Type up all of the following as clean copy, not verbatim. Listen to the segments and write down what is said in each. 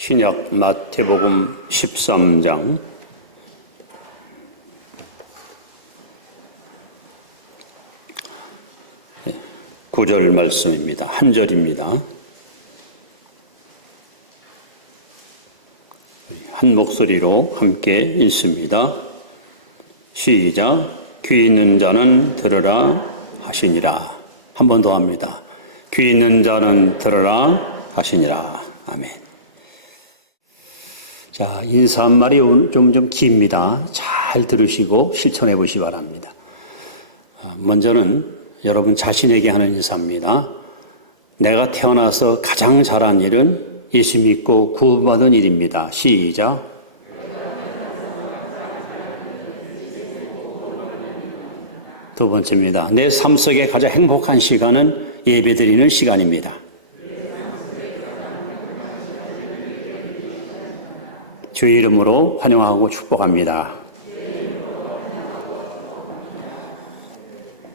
신약 마태복음 13장 9절 말씀입니다. 한 절입니다. 한 목소리로 함께 읽습니다. 시작. 귀 있는 자는 들으라 하시니라. 한 번 더 합니다. 귀 있는 자는 들으라 하시니라. 아멘. 자, 인사 한 말이 좀 깁니다. 잘 들으시고 실천해 보시기 바랍니다. 먼저는 여러분 자신에게 하는 인사입니다. 내가 태어나서 가장 잘한 일은 예수 믿고 구원받은 일입니다. 시작. 두 번째입니다. 내 삶 속에 가장 행복한 시간은 예배드리는 시간입니다. 주의 이름으로 환영하고 축복합니다.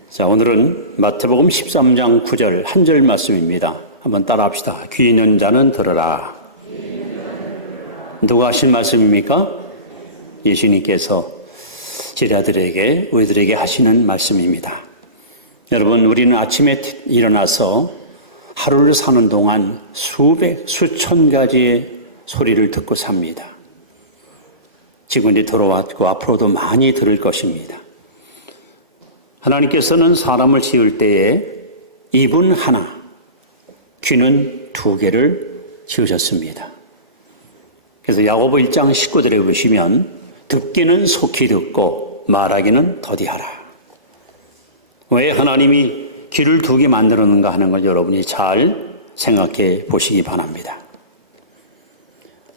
자, 오늘은 마태복음 13장 9절 한 절 말씀입니다. 한번 따라합시다. 귀 있는 자는 들으라. 누가 하신 말씀입니까? 예수님께서 제자들에게, 우리들에게 하시는 말씀입니다. 여러분, 우리는 아침에 일어나서 하루를 사는 동안 수천 가지의 소리를 듣고 삽니다. 지금까지 들어왔고 앞으로도 많이 들을 것입니다. 하나님께서는 사람을 지을 때에 입은 하나, 귀는 두 개를 지으셨습니다. 그래서 야고보 1장 19절에 보시면 듣기는 속히 듣고 말하기는 더디하라. 왜 하나님이 귀를 두 개 만들었는가 하는 걸 여러분이 잘 생각해 보시기 바랍니다.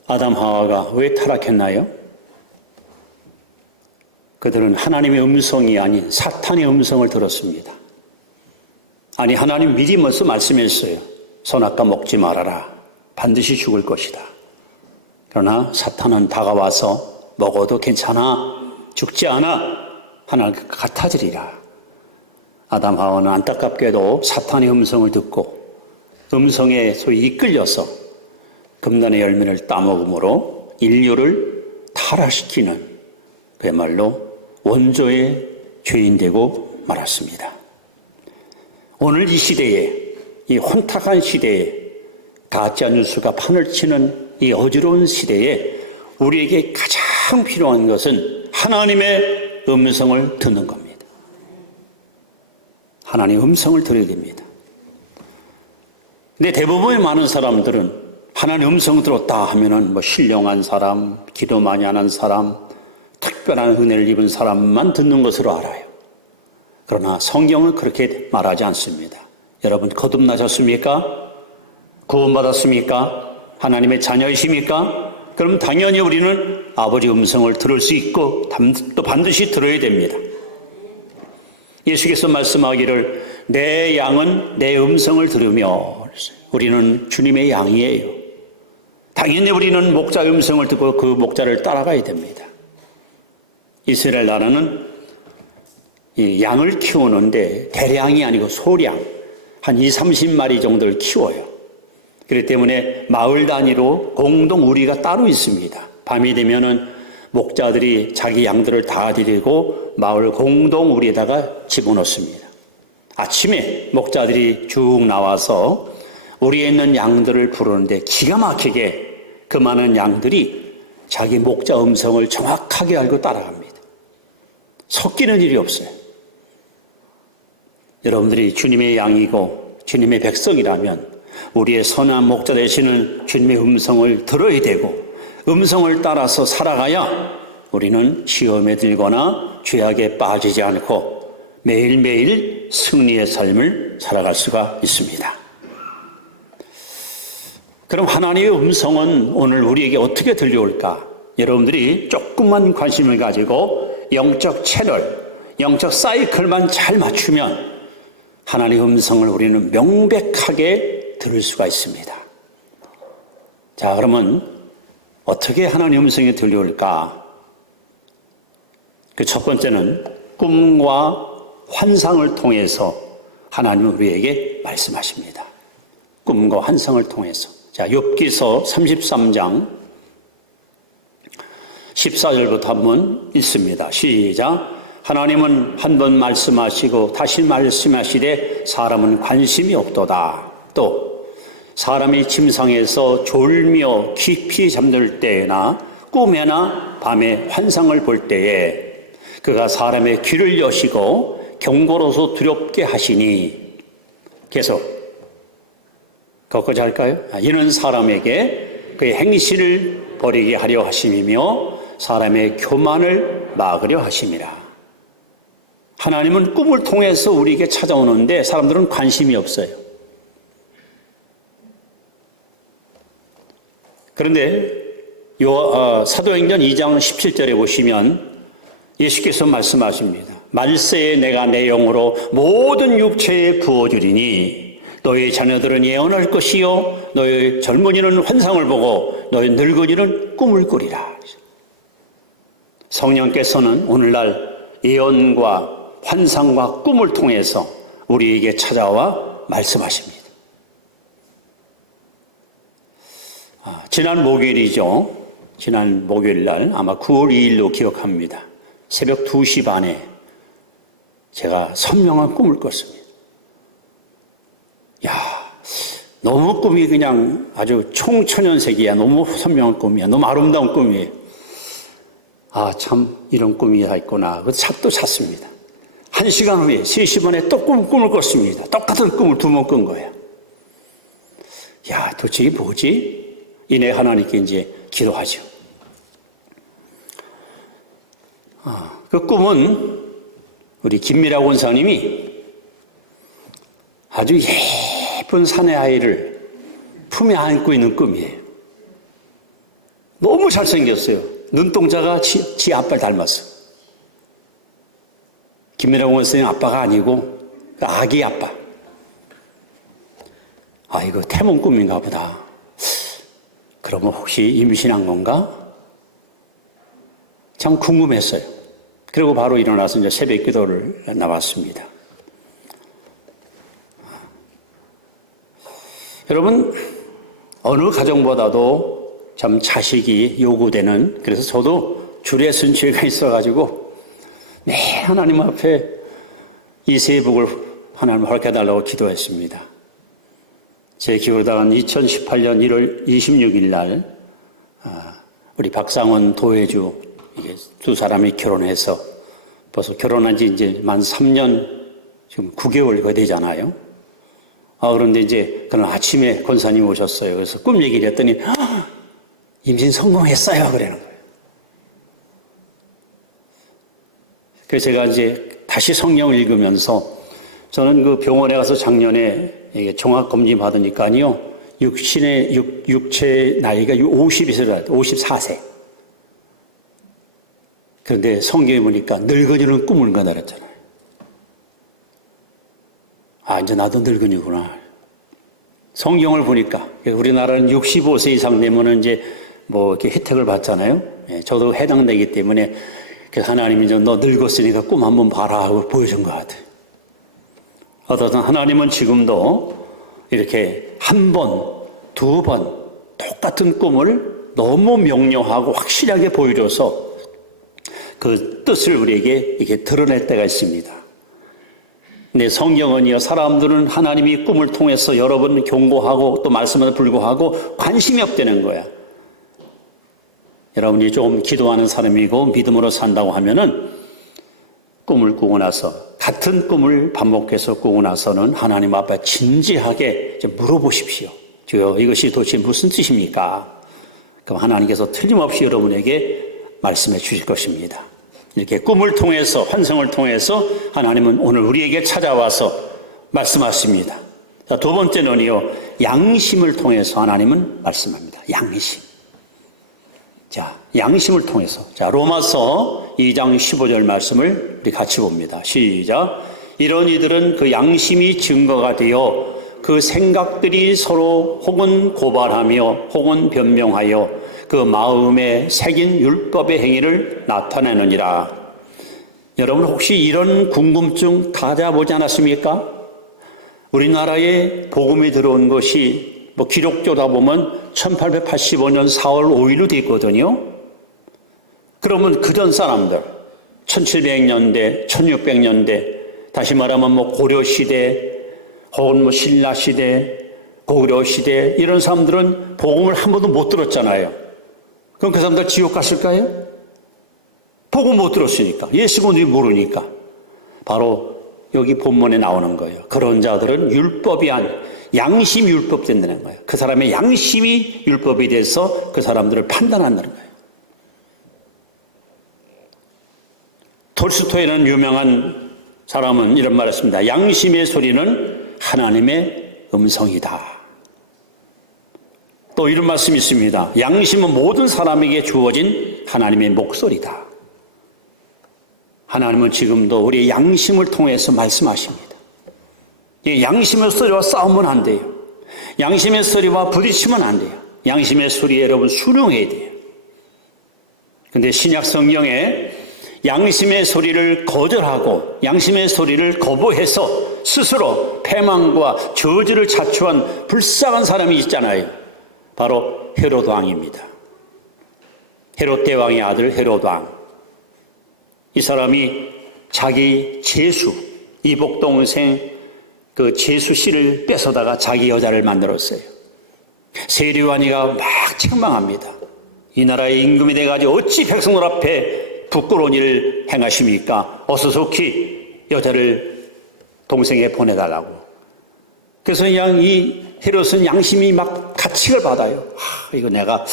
아담 하와가 왜 타락했나요? 그들은 하나님의 음성이 아닌 사탄의 음성을 들었습니다. 아니, 하나님 미리 먼저 말씀했어요. 선악과 먹지 말아라. 반드시 죽을 것이다. 그러나 사탄은 다가와서 먹어도 괜찮아. 죽지 않아. 하나님과 같아지리라. 아담 하와는 안타깝게도 사탄의 음성을 듣고 음성에 소위 이끌려서 금단의 열매를 따먹음으로 인류를 타락시키는 그야말로 원조의 죄인 되고 말았습니다. 오늘 이 시대에, 이 혼탁한 시대에, 가짜 뉴스가 판을 치는 이 어지러운 시대에 우리에게 가장 필요한 것은 하나님의 음성을 듣는 겁니다. 하나님의 음성을 들어야 됩니다. 근데 대부분의 많은 사람들은 하나님의 음성 들었다 하면은 신령한 사람, 기도 많이 하는 사람, 특별한 은혜를 입은 사람만 듣는 것으로 알아요. 그러나 성경은 그렇게 말하지 않습니다. 여러분 거듭나셨습니까? 구원받았습니까? 하나님의 자녀이십니까? 그럼 당연히 우리는 아버지 음성을 들을 수 있고 또 반드시 들어야 됩니다. 예수께서 말씀하기를 내 양은 내 음성을 들으며, 우리는 주님의 양이에요. 당연히 우리는 목자 음성을 듣고 그 목자를 따라가야 됩니다. 이스라엘 나라는 이 양을 키우는데 대량이 아니고 소량, 한 20-30마리 정도를 키워요. 그렇기 때문에 마을 단위로 공동 우리가 따로 있습니다. 밤이 되면은 목자들이 자기 양들을 다 데리고 마을 공동 우리에다가 집어넣습니다. 아침에 목자들이 쭉 나와서 우리에 있는 양들을 부르는데 기가 막히게 그 많은 양들이 자기 목자 음성을 정확하게 알고 따라갑니다. 섞이는 일이 없어요. 여러분들이 주님의 양이고 주님의 백성이라면 우리의 선한 목자 되시는 주님의 음성을 들어야 되고 음성을 따라서 살아가야 우리는 시험에 들거나 죄악에 빠지지 않고 매일매일 승리의 삶을 살아갈 수가 있습니다. 그럼 하나님의 음성은 오늘 우리에게 어떻게 들려올까? 여러분들이 조금만 관심을 가지고 영적 채널, 영적 사이클만 잘 맞추면 하나님의 음성을 우리는 명백하게 들을 수가 있습니다. 자, 그러면 어떻게 하나님의 음성이 들려올까? 그 첫 번째는 꿈과 환상을 통해서 하나님은 우리에게 말씀하십니다. 꿈과 환상을 통해서. 자, 욥기서 33장 14절부터 한번 읽습니다. 시작. 하나님은 한 번 말씀하시고 다시 말씀하시되 사람은 관심이 없도다. 또 사람이 침상에서 졸며 깊이 잠들 때나 꿈에나 밤에 환상을 볼 때에 그가 사람의 귀를 여시고 경고로서 두렵게 하시니. 계속 거기까지 할까요? 이는 사람에게 그의 행실을 버리게 하려 하심이며 사람의 교만을 막으려 하심이라. 하나님은 꿈을 통해서 우리에게 찾아오는데 사람들은 관심이 없어요. 그런데 사도행전 2장 17절에 보시면 예수께서 말씀하십니다. 말세에 내가 내 영으로 모든 육체에 부어주리니 너희 자녀들은 예언할 것이요 너희 젊은이는 환상을 보고 너희 늙은이는 꿈을 꾸리라. 성령께서는 오늘날 예언과 환상과 꿈을 통해서 우리에게 찾아와 말씀하십니다. 지난 목요일이죠. 지난 목요일 날 아마 9월 2일로 기억합니다. 새벽 2시 반에 제가 선명한 꿈을 꿨습니다. 야, 너무 꿈이 그냥 아주 총천연색이야. 너무 선명한 꿈이야. 너무 아름다운 꿈이에요. 아, 참 이런 꿈이 다 있구나. 그래서 또 잤습니다. 1시간 후에 3시 반에 또 꿈을 꿨습니다. 똑같은 꿈을 2번 꾼 거예요. 야, 도대체 이게 뭐지? 이내 하나님께 이제 기도하죠. 그 꿈은 우리 김미라 원사님이 아주 예쁜 사내 아이를 품에 안고 있는 꿈이에요. 너무 잘생겼어요. 눈동자가 지 아빠를 닮았어. 김미라 원사님 아빠가 아니고 아기 아빠. 아, 이거 태몽 꿈인가 보다. 그러면 혹시 임신한 건가? 참 궁금했어요. 그리고 바로 일어나서 이제 새벽 기도를 나왔습니다. 여러분, 어느 가정보다도 참 자식이 요구되는, 그래서 저도 주례 순치가 있어가지고 네, 하나님 앞에 이 세 복을 하나님 허락해달라고 기도했습니다. 제 기도당은 2018년 1월 26일 날 우리 박상원 도혜주 이게 두 사람이 결혼해서 벌써 결혼한 지 이제 만 3년 지금 9개월 거 되잖아요. 그런데 이제 그날 아침에 권사님 오셨어요. 그래서 꿈 얘기를 했더니 임신 성공했어요. 그러는 거예요. 그래서 제가 이제 다시 성경을 읽으면서 저는 그 병원에 가서 작년에 이게 종합검진 받으니까요. 육체 나이가 54세. 그런데 성경에 보니까 늙은이는 꿈을 꾼다 그랬잖아요. 아, 이제 나도 늙은이구나. 성경을 보니까 우리나라는 65세 이상 되면은 이제 뭐 이렇게 혜택을 받잖아요. 저도 해당되기 때문에 하나님이 이제 너 늙었으니까 꿈 한번 봐라 하고 보여준 것 같아요. 어떠든 하나님은 지금도 이렇게 한 번, 2번 똑같은 꿈을 너무 명료하고 확실하게 보여줘서 그 뜻을 우리에게 이렇게 드러낼 때가 있습니다. 근데 성경은요, 사람들은 하나님이 꿈을 통해서 여러 번 경고하고 또 말씀에도 불구하고 관심이 없다는 거야. 여러분이 좀 기도하는 사람이고 믿음으로 산다고 하면은 꿈을 꾸고 나서 같은 꿈을 반복해서 꾸고 나서는 하나님 앞에 진지하게 물어보십시오. 이것이 도대체 무슨 뜻입니까? 그럼 하나님께서 틀림없이 여러분에게 말씀해 주실 것입니다. 이렇게 꿈을 통해서 환상을 통해서 하나님은 오늘 우리에게 찾아와서 말씀하십니다. 자, 두 번째는요, 양심을 통해서 하나님은 말씀합니다. 양심. 자, 양심을 통해서. 자, 로마서 2장 15절 말씀을 우리 같이 봅니다. 시작. 이런 이들은 그 양심이 증거가 되어 그 생각들이 서로 혹은 고발하며 혹은 변명하여 그 마음에 새긴 율법의 행위를 나타내느니라. 여러분 혹시 이런 궁금증 가져보지 않았습니까? 우리나라에 복음이 들어온 것이 뭐 기록조다 보면 1885년 4월 5일로 돼 있거든요. 그러면 그전 사람들 1700년대, 1600년대 다시 말하면 뭐 고려 시대 혹은 뭐 신라 시대, 고구려 시대 이런 사람들은 복음을 한 번도 못 들었잖아요. 그럼 그 사람들 지옥 갔을까요? 복음 못 들었으니까. 예수 뭔지 모르니까. 바로 여기 본문에 나오는 거예요. 그런 자들은 율법이 양심 율법 된다는 거예요. 그 사람의 양심이 율법이 돼서 그 사람들을 판단한다는 거예요. 톨스토이라는 유명한 사람은 이런 말을 했습니다. 양심의 소리는 하나님의 음성이다. 또 이런 말씀이 있습니다. 양심은 모든 사람에게 주어진 하나님의 목소리다. 하나님은 지금도 우리의 양심을 통해서 말씀하십니다. 양심의 소리와 싸우면 안 돼요. 양심의 소리와 부딪히면 안 돼요. 양심의 소리에 여러분 순응해야 돼요. 그런데 신약 성경에 양심의 소리를 거절하고 양심의 소리를 거부해서 스스로 패망과 저주를 자초한 불쌍한 사람이 있잖아요. 바로 헤롯 왕입니다. 헤롯 대왕의 아들 헤롯 왕. 이 사람이 자기 제수, 이복 동생 그 제수 씨를 뺏어다가 자기 여자를 만들었어요. 세리완이가 막 책망합니다. 이 나라의 임금이 돼가지고 어찌 백성들 앞에 부끄러운 일을 행하십니까? 어서 속히 여자를 동생에 보내달라고. 그래서 그냥 이 헤롯은 양심이 막 가책을 받아요. 이거 내가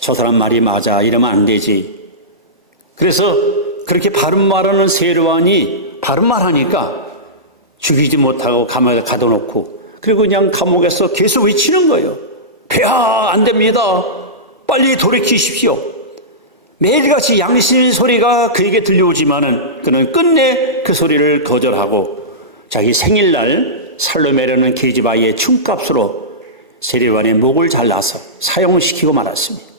저 사람 말이 맞아 이러면 안 되지. 그래서 그렇게 바른 말하는 세리완이 바른 말하니까 죽이지 못하고 감옥에 가둬놓고 그리고 그냥 감옥에서 계속 외치는 거예요. 폐하 안 됩니다. 빨리 돌이키십시오. 매일같이 양심의 소리가 그에게 들려오지만은 그는 끝내 그 소리를 거절하고 자기 생일날 살로메라는 계집아이의 춤값으로 세리완의 목을 잘라서 사형시키고 말았습니다.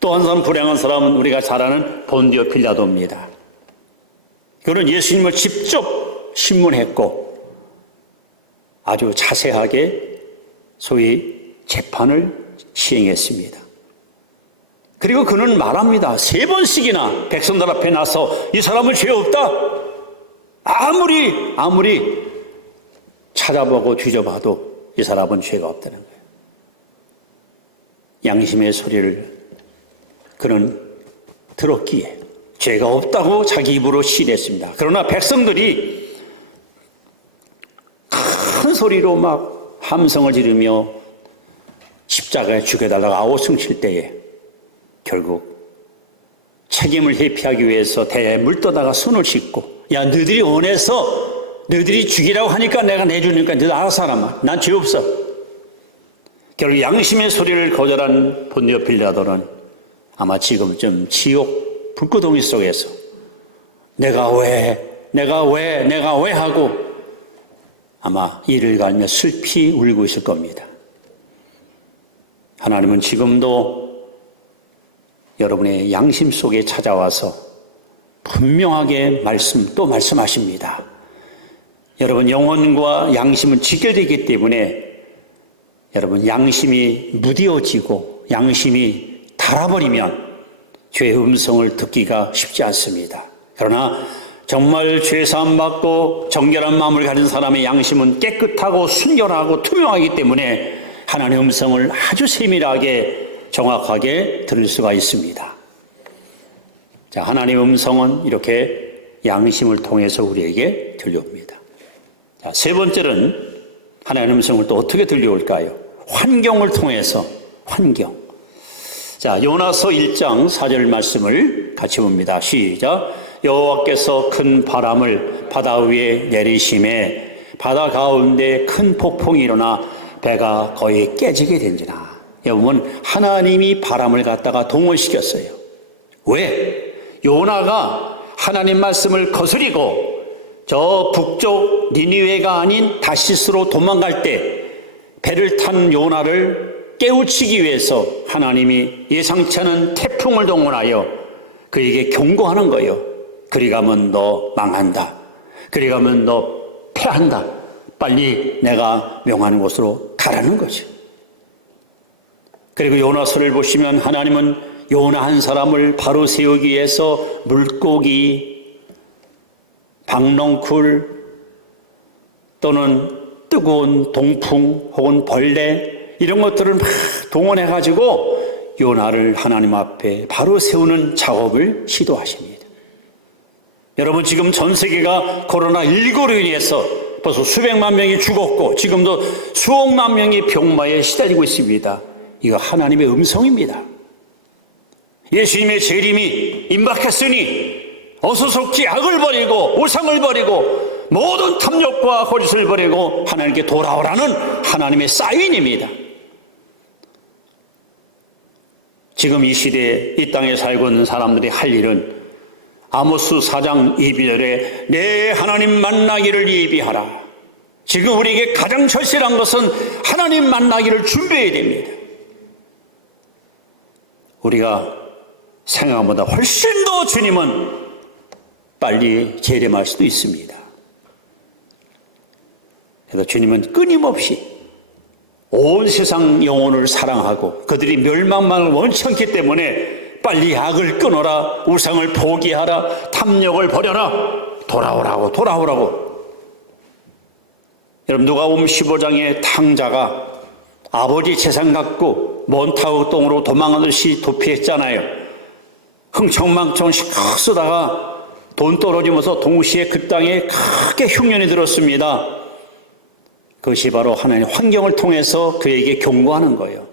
또 한 사람 불행한 사람은 우리가 잘 아는 본디오 필라도입니다. 그는 예수님을 직접 신문했고 아주 자세하게 소위 재판을 시행했습니다. 그리고 그는 말합니다. 3번씩이나 백성들 앞에 나서 이 사람은 죄 없다. 아무리 찾아보고 뒤져봐도 이 사람은 죄가 없다는 거예요. 양심의 소리를 그는 들었기에 죄가 없다고 자기 입으로 시인했습니다. 그러나 백성들이 큰 소리로 막 함성을 지르며 십자가에 죽여달라고 아우성 칠 때에 결국 책임을 회피하기 위해서 대야에 물 떠다가 손을 씻고 야 너희들이 원해서 너희들이 죽이라고 하니까 내가 내주니까 너희들 알아서 하라마. 난 죄 없어. 결국 양심의 소리를 거절한 본디오 필라도는 아마 지금쯤 지옥 불구덩이 속에서 내가 왜 하고 아마 이를 갈며 슬피 울고 있을 겁니다. 하나님은 지금도 여러분의 양심 속에 찾아와서 분명하게 또 말씀하십니다. 여러분 영혼과 양심은 직결되기 때문에 여러분 양심이 무뎌지고 양심이 닳아버리면 죄의 음성을 듣기가 쉽지 않습니다. 그러나 정말 죄사함 받고 정결한 마음을 가진 사람의 양심은 깨끗하고 순결하고 투명하기 때문에 하나님의 음성을 아주 세밀하게 정확하게 들을 수가 있습니다. 자, 하나님의 음성은 이렇게 양심을 통해서 우리에게 들려옵니다. 자, 세 번째는 하나님의 음성을 또 어떻게 들려올까요? 환경을 통해서 환경. 자, 요나서 1장 4절 말씀을 같이 봅니다. 시작. 여호와께서 큰 바람을 바다 위에 내리심에 바다 가운데 큰 폭풍이 일어나 배가 거의 깨지게 된지라. 여러분 하나님이 바람을 갖다가 동원시켰어요. 왜? 요나가 하나님 말씀을 거스리고 저 북쪽 니느웨가 아닌 다시스로 도망갈 때 배를 탄 요나를 깨우치기 위해서 하나님이 예상치 않은 태풍을 동원하여 그에게 경고하는 거예요. 그리 가면 너 망한다. 그리 가면 너 패한다. 빨리 내가 명하는 곳으로 가라는 거죠. 그리고 요나서를 보시면 하나님은 요나 한 사람을 바로 세우기 위해서 물고기, 박넝쿨 또는 뜨거운 동풍 혹은 벌레 이런 것들을 막 동원해가지고 요나를 하나님 앞에 바로 세우는 작업을 시도하십니다. 여러분, 지금 전 세계가 코로나19로 인해서 벌써 수백만 명이 죽었고 지금도 수억만 명이 병마에 시달리고 있습니다. 이거 하나님의 음성입니다. 예수님의 재림이 임박했으니 어서 속지 악을 버리고 우상을 버리고 모든 탐욕과 거짓을 버리고 하나님께 돌아오라는 하나님의 사인입니다. 지금 이 시대에 이 땅에 살고 있는 사람들이 할 일은 아모스 4장 12절에 내 하나님 만나기를 예비하라. 지금 우리에게 가장 절실한 것은 하나님 만나기를 준비해야 됩니다. 우리가 생각한 보다 훨씬 더 주님은 빨리 재림할 수도 있습니다. 그래서 주님은 끊임없이 온 세상 영혼을 사랑하고 그들이 멸망만을 원치 않기 때문에 빨리 악을 끊어라, 우상을 포기하라, 탐욕을 버려라, 돌아오라고. 여러분, 누가복음 15장의 탕자가 아버지 재산 갖고 몬타우 똥으로 도망하듯이 도피했잖아요. 흥청망청 시커 쓰다가 돈 떨어지면서 동시에 그 땅에 크게 흉년이 들었습니다. 그것이 바로 하나님의 환경을 통해서 그에게 경고하는 거예요.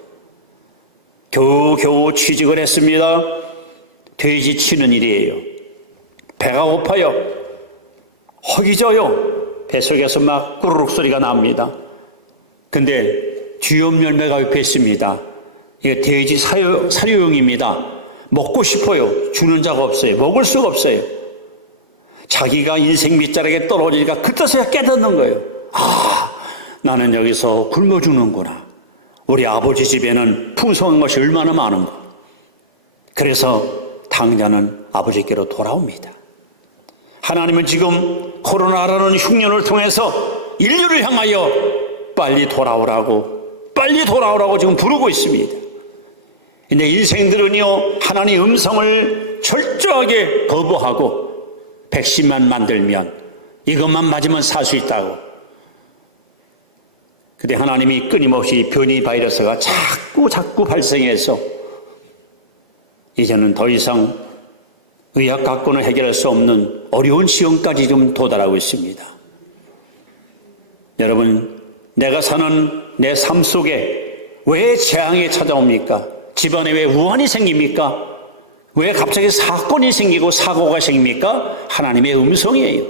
겨우 취직을 했습니다. 돼지 치는 일이에요. 배가 고파요. 허기져요. 뱃속에서 막 꾸르륵 소리가 납니다. 근데 쥐염 열매가 옆에 있습니다. 이게 돼지 사료용입니다. 먹고 싶어요. 주는 자가 없어요. 먹을 수가 없어요. 자기가 인생 밑자락에 떨어지니까 그때서야 깨닫는 거예요. 나는 여기서 굶어 죽는구나. 우리 아버지 집에는 풍성한 것이 얼마나 많은가. 그래서 탕자는 아버지께로 돌아옵니다. 하나님은 지금 코로나라는 흉년을 통해서 인류를 향하여 빨리 돌아오라고 지금 부르고 있습니다. 근데 인생들은요, 하나님의 음성을 철저하게 거부하고 백신만 만들면 이것만 맞으면 살 수 있다고. 근데 하나님이 끊임없이 변이 바이러스가 자꾸 발생해서 이제는 더 이상 의학 갖고는 해결할 수 없는 어려운 시험까지 좀 도달하고 있습니다. 여러분, 내가 사는 내 삶 속에 왜 재앙이 찾아옵니까? 집안에 왜 우환이 생깁니까? 왜 갑자기 사건이 생기고 사고가 생깁니까? 하나님의 음성이에요.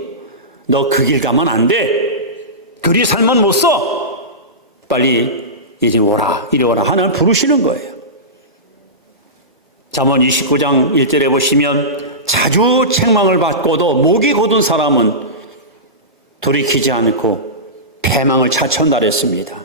너 그 길 가면 안 돼. 그리 살면 못 써. 빨리 이제 오라, 이리 오라. 하나님 부르시는 거예요. 잠언 29장 1절에 보시면 자주 책망을 받고도 목이 곧은 사람은 돌이키지 않고 패망을 차천다 그랬습니다.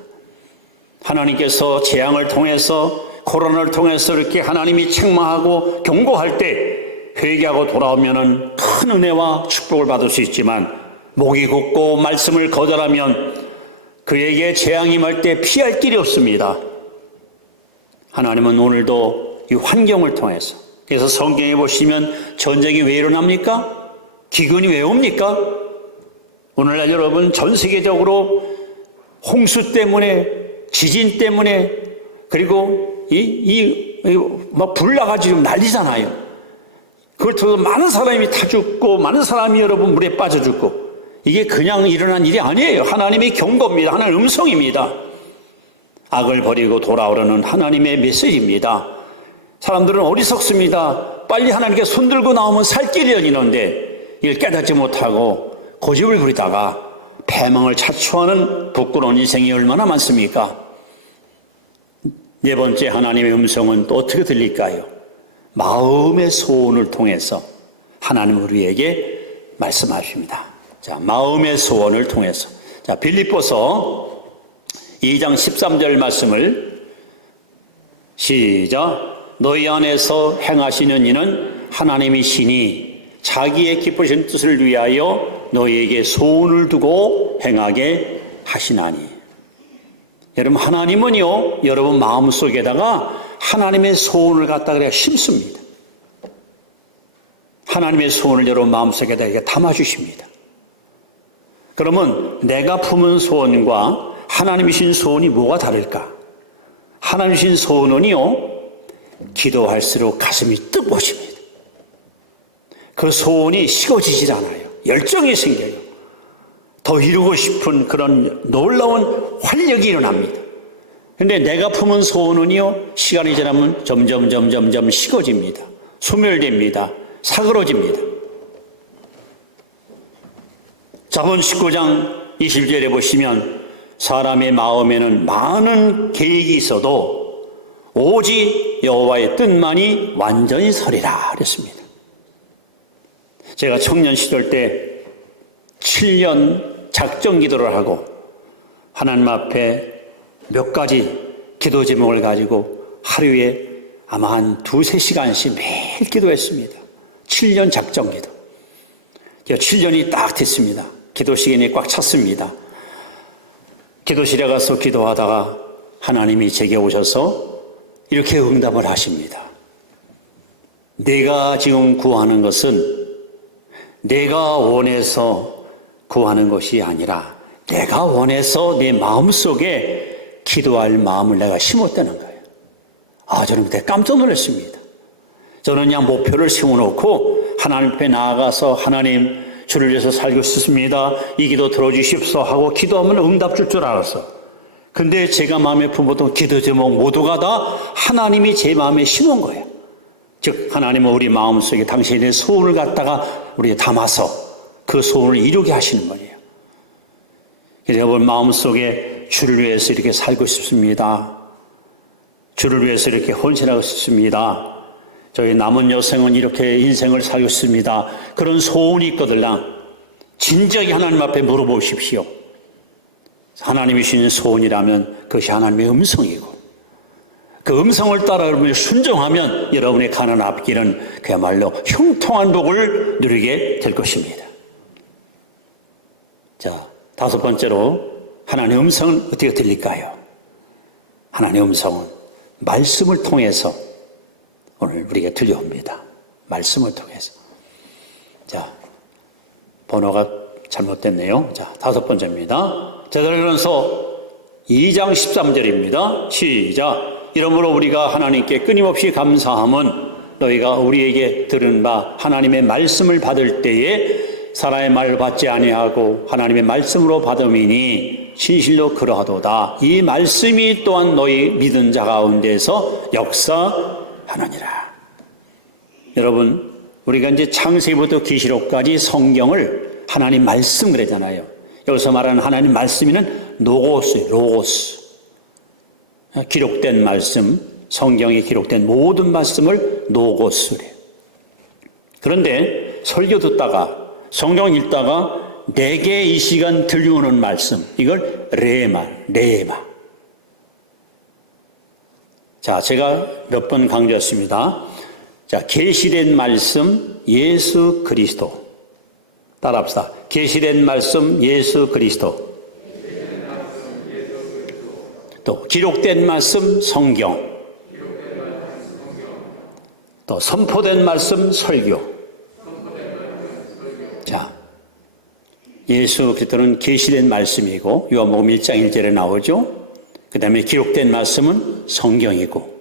하나님께서 재앙을 통해서 코로나를 통해서 이렇게 하나님이 책망하고 경고할 때 회개하고 돌아오면 큰 은혜와 축복을 받을 수 있지만 목이 곧고 말씀을 거절하면 그에게 재앙이 임할 때 피할 길이 없습니다. 하나님은 오늘도 이 환경을 통해서, 그래서 성경에 보시면 전쟁이 왜 일어납니까? 기근이 왜 옵니까? 오늘날 여러분 전 세계적으로 홍수 때문에, 지진 때문에, 그리고 막 불 나가지고 난리잖아요. 그걸 통해서 많은 사람이 다 죽고 많은 사람이 여러분 물에 빠져 죽고, 이게 그냥 일어난 일이 아니에요. 하나님의 경고입니다. 하나님의 음성입니다. 악을 버리고 돌아오라는 하나님의 메시지입니다. 사람들은 어리석습니다. 빨리 하나님께 손들고 나오면 살 길이 열리는데 이걸 깨닫지 못하고 고집을 부리다가 패망을 자초하는 부끄러운 인생이 얼마나 많습니까? 네 번째 하나님의 음성은 또 어떻게 들릴까요? 마음의 소원을 통해서 하나님은 우리에게 말씀하십니다. 자, 마음의 소원을 통해서. 자, 빌립보서 2장 13절 말씀을 시작. 너희 안에서 행하시는 이는 하나님이시니 자기의 기쁘신 뜻을 위하여 너희에게 소원을 두고 행하게 하시나니. 여러분, 하나님은요, 여러분 마음속에다가 하나님의 소원을 갖다 그래 심습니다. 하나님의 소원을 여러분 마음속에다 이렇게 담아주십니다. 그러면 내가 품은 소원과 하나님이신 소원이 뭐가 다를까? 하나님이신 소원은요, 기도할수록 가슴이 뜨거워집니다. 그 소원이 식어지질 않아요. 열정이 생겨요. 더 이루고 싶은 그런 놀라운 활력이 일어납니다. 그런데 내가 품은 소원은요, 시간이 지나면 점점 식어집니다. 소멸됩니다. 사그러집니다. 잠언 19장 20절에 보시면 사람의 마음에는 많은 계획이 있어도 오직 여호와의 뜻만이 완전히 서리라 그랬습니다. 제가 청년 시절 때 7년 작정 기도를 하고 하나님 앞에 몇 가지 기도 제목을 가지고 하루에 아마 한 2-3시간씩 매일 기도했습니다. 7년 작정 기도. 7년이 딱 됐습니다. 기도 시간이 꽉 찼습니다. 기도실에 가서 기도하다가 하나님이 제게 오셔서 이렇게 응답을 하십니다. 내가 지금 구하는 것은 내가 원해서 구하는 것이 아니라 내가 원해서 내 마음속에 기도할 마음을 내가 심었다는 거예요. 저는 그때 깜짝 놀랐습니다. 저는 그냥 목표를 세워놓고 하나님 앞에 나아가서 하나님 주를 위해서 살고 싶습니다. 이 기도 들어주십시오 하고 기도하면 응답 줄 줄 알았어. 근데 제가 마음에 품었던 기도 제목 모두가 다 하나님이 제 마음에 심은 거예요. 즉 하나님은 우리 마음속에 당신의 소원을 갖다가 우리에 담아서 그 소원을 이루게 하시는 거예요. 그래서 여러분 마음속에 주를 위해서 이렇게 살고 싶습니다. 주를 위해서 이렇게 헌신하고 싶습니다. 저희 남은 여생은 이렇게 인생을 살고 싶습니다. 그런 소원이 있거든요. 진지하게 하나님 앞에 물어보십시오. 하나님이 주신 소원이라면 그것이 하나님의 음성이고 그 음성을 따라 여러분이 순종하면 여러분의 가난 앞길은 그야말로 형통한 복을 누리게 될 것입니다. 자, 5번째로 하나님의 음성은 어떻게 들릴까요? 하나님의 음성은 말씀을 통해서 오늘 우리에게 들려옵니다. 말씀을 통해서. 자, 번호가 잘못됐네요. 자, 5번째입니다. 데살로니가서 2장 13절입니다. 시작. 이러므로 우리가 하나님께 끊임없이 감사함은 너희가 우리에게 들은 바 하나님의 말씀을 받을 때에 사람의 말을 받지 아니하고 하나님의 말씀으로 받음이니 진실로 그러하도다. 이 말씀이 또한 너희 믿은 자 가운데서 역사하느니라. 여러분, 우리가 이제 창세기부터 계시록까지 성경을 하나님 말씀 그러잖아요. 여기서 말하는 하나님 말씀이는 로고스. 기록된 말씀, 성경에 기록된 모든 말씀을 로고스래요. 그런데 설교 듣다가 성경 읽다가 내게 이 시간 들려오는 말씀, 이걸 레마. 자, 제가 몇 번 강조했습니다. 자, 계시된 말씀 예수 그리스도. 따라합시다. 계시된 말씀 예수 그리스도. 또 기록된 말씀 성경. 또 선포된 말씀 설교. 자, 예수 그리스도는 계시된 말씀이고 요한복음 1장 1절에 나오죠. 그 다음에 기록된 말씀은 성경이고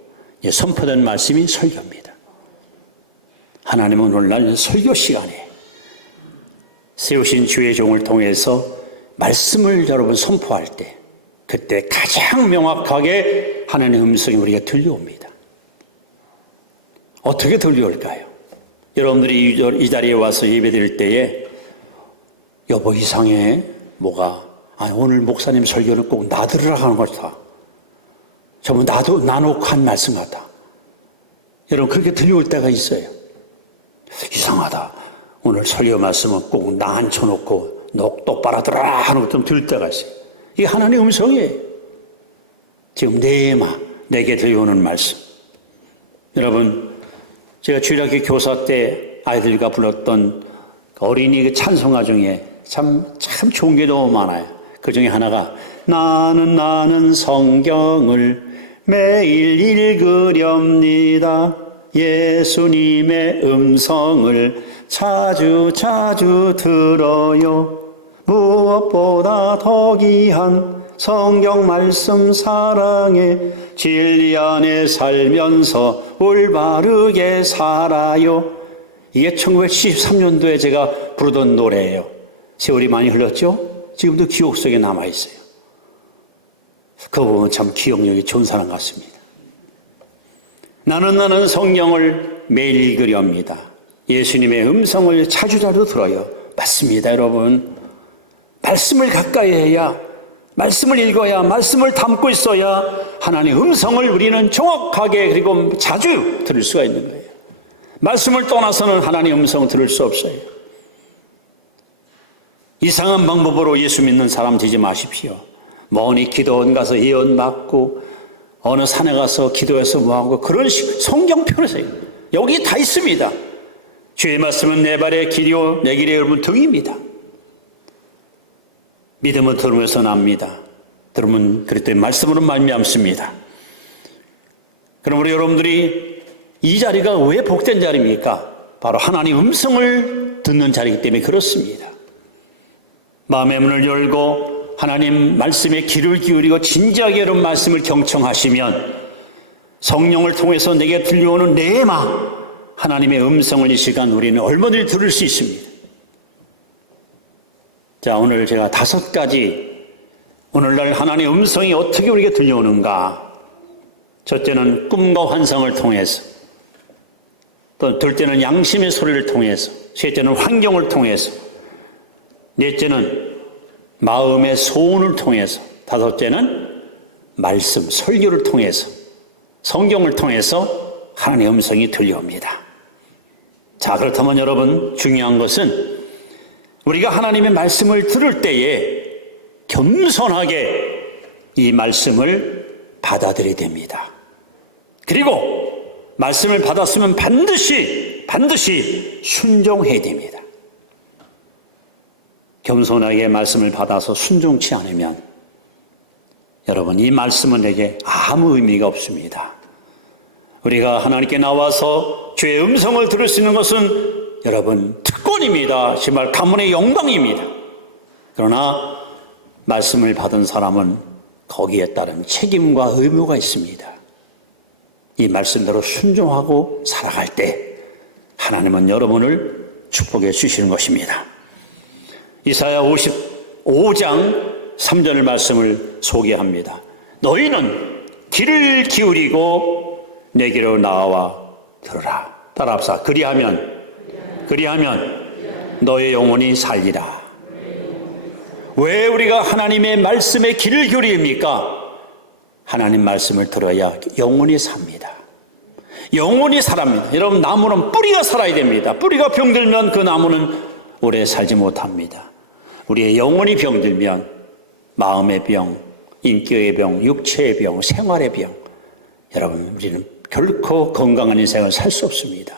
선포된 말씀이 설교입니다. 하나님은 오늘날 설교 시간에 세우신 주의 종을 통해서 말씀을 여러분 선포할 때 그때 가장 명확하게 하나님의 음성이 우리가 들려옵니다. 어떻게 들려올까요? 여러분들이 이 자리에 와서 예배드릴 때에 여보 이상해 뭐가 오늘 목사님 설교는 꼭 나 들으라 하는 것 같아. 전부 나놓고 한 말씀 같아. 여러분 그렇게 들려올 때가 있어요. 이상하다. 오늘 설교 말씀은 꼭 나 앉혀놓고 너 똑바로 들어라 하는 것 좀 들을 때가 있어요. 이게 하나님의 음성이에요. 지금 내게 들려오는 말씀. 여러분, 제가 주일학교 교사 때 아이들과 불렀던 어린이 찬송가 중에 참 좋은 게 너무 많아요. 그 중에 하나가 나는 성경을 매일 읽으렵니다. 예수님의 음성을 자주 들어요. 무엇보다 더 귀한 성경 말씀 사랑해 진리 안에 살면서 올바르게 살아요. 이게 1973년도에 제가 부르던 노래예요. 세월이 많이 흘렀죠? 지금도 기억 속에 남아있어요. 그 부분 참 기억력이 좋은 사람 같습니다. 나는 성경을 매일 읽으렵니다. 예수님의 음성을 자주 들어요. 맞습니다, 여러분. 말씀을 가까이 해야, 말씀을 읽어야, 말씀을 담고 있어야 하나님의 음성을 우리는 정확하게 그리고 자주 들을 수가 있는 거예요. 말씀을 떠나서는 하나님의 음성을 들을 수 없어요. 이상한 방법으로 예수 믿는 사람 되지 마십시오. 멀리 기도원 가서 예언 받고 어느 산에 가서 기도해서 뭐하고 그런 성경편에서 여기 다 있습니다. 주의 말씀은 내 발의 길이요 내 길의 여러분 등입니다. 믿음은 들으면서 납니다. 들으면 그랬더니 말씀으로 말미암습니다. 그러므로 여러분들이 이 자리가 왜 복된 자리입니까? 바로 하나님 음성을 듣는 자리이기 때문에 그렇습니다. 마음의 문을 열고 하나님 말씀에 귀를 기울이고 진지하게 여러분 말씀을 경청하시면 성령을 통해서 내게 들려오는 내마 하나님의 음성을 이 시간 우리는 얼마든지 들을 수 있습니다. 자, 오늘 제가 5가지 오늘날 하나님의 음성이 어떻게 우리에게 들려오는가. 첫째는 꿈과 환상을 통해서, 또 둘째는 양심의 소리를 통해서, 셋째는 환경을 통해서, 넷째는 마음의 소원을 통해서, 다섯째는 말씀, 설교를 통해서, 성경을 통해서 하나님의 음성이 들려옵니다. 자, 그렇다면 여러분 중요한 것은 우리가 하나님의 말씀을 들을 때에 겸손하게 이 말씀을 받아들여야 됩니다. 그리고 말씀을 받았으면 반드시 순종해야 됩니다. 겸손하게 말씀을 받아서 순종치 않으면 여러분 이 말씀은 내게 아무 의미가 없습니다. 우리가 하나님께 나와서 주의 음성을 들을 수 있는 것은 여러분 특권입니다. 정말 가문의 영광입니다. 그러나 말씀을 받은 사람은 거기에 따른 책임과 의무가 있습니다. 이 말씀대로 순종하고 살아갈 때 하나님은 여러분을 축복해 주시는 것입니다. 이사야 55장 3절 말씀을 소개합니다. 너희는 귀를 기울이고 내게로 나와 들으라. 따라합시다. 그리하면 너의 영혼이 살리라. 왜 우리가 하나님의 말씀에 귀를 기울입니까? 하나님 말씀을 들어야 영혼이 삽니다. 영혼이 살아납니다. 여러분 나무는 뿌리가 살아야 됩니다. 뿌리가 병들면 그 나무는 오래 살지 못합니다. 우리의 영혼이 병들면 마음의 병, 인격의 병, 육체의 병, 생활의 병, 여러분 우리는 결코 건강한 인생을 살 수 없습니다.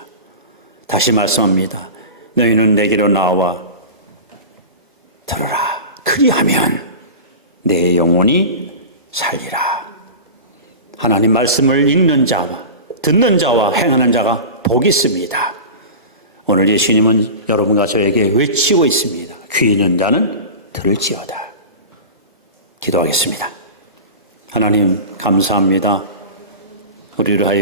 다시 말씀합니다. 너희는 내게로 나와 들어라. 그리하면 내 영혼이 살리라. 하나님 말씀을 읽는 자와 듣는 자와 행하는 자가 복이 있습니다. 오늘 예수님은 여러분과 저에게 외치고 있습니다. 귀 있는 자는 들을지어다. 기도하겠습니다. 하나님 감사합니다. 우리를 하여